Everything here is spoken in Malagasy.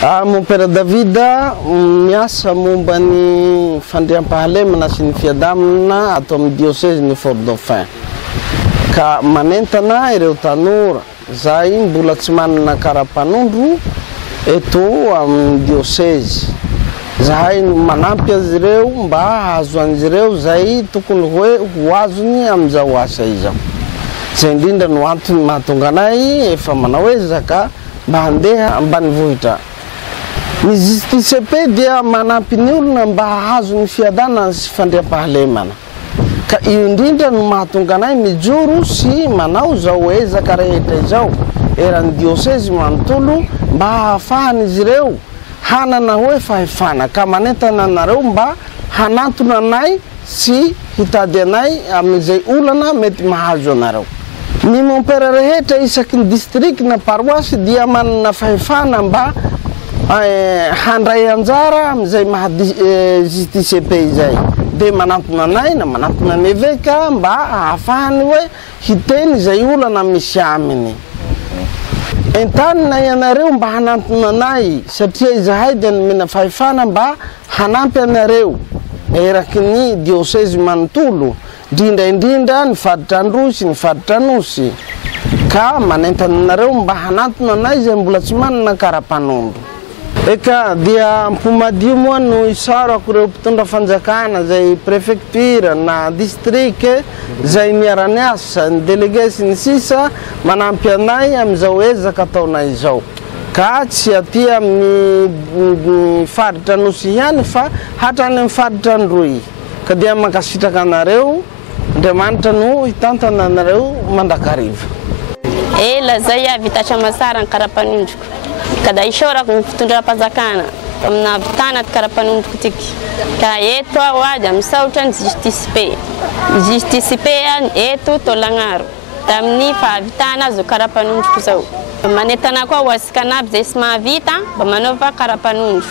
Mompera Davida miasa momba ny fandriam-pahalemana sy ny fiadamina ato amin'ny diocèse ny Fort Dauphin. Ka manentana ireo tanora zay mbola tsy manana kara-panondro eto amin'ny diocèse. Zahay manampy azy ireo mba hahazo an'izy ireo zay tokony hoe ho azony amin'izao asa izao. Zay indrindra no antony mahatonga anay efa manao ezaka mba handeha ambanivohitra. Ny JTCP dia manampy ny olona mba hahazo ny fiadanana sy fandriam-pahalemana. Ka io indrindra no mahatonga anay mijoro sy manao zao ezaka rehetra izao eran'ny diocèse manontolo mba hahafahan'izy ireo hanana hoe fahefana, ka manentana anareo mba hanantona anay sy hitady anay amin'izay olana mety mahazo anareo. Ny mompera rehetra isaky ny district na paroisse dia manana fahefana mba handray anjara amin'izay maha JTCP izay. De manantona anay na manantona ny evêque mba ahafahany hoe hiteny izay olana misy aminy. Entanina ianareo mba hanantona anay satria izahay dia nomena fahefana mba hanampy anareo eraky ny diocèse manontolo indrindra ny faritra Androsy ny faritra Anosy, ka manentana anareo mba hanantona anay izay mbola tsy manana kara-panondro. Eka dia mpomadio moa no isarako ireo mpitondra fanjakana zay prefecture na district zay miara-miasa ny délégué sy ny sisa manampy anay amin'izao ezaka ataonay izao. Ka tsy aty amin'ny faritra Anosy ihany fa hatrany amin'ny faritra Androy. Ka dia mankasitraka anareo, Andriamanitra no hitantana anareo mandrakariva. Lazay avy tatra masara ny kara-panondroko. Ka da isaorako ny fitondram-panjakana amina vitana ty kara-panondroko tiky. Ka eto aho ady misaotra ny JTCP. JTCP eto Tolagnaro tamin'ny fahavitana azo kara-panondroko zao. Manentana koa ho asikan'aby zay sy mahavita mba manaova kara-panondro.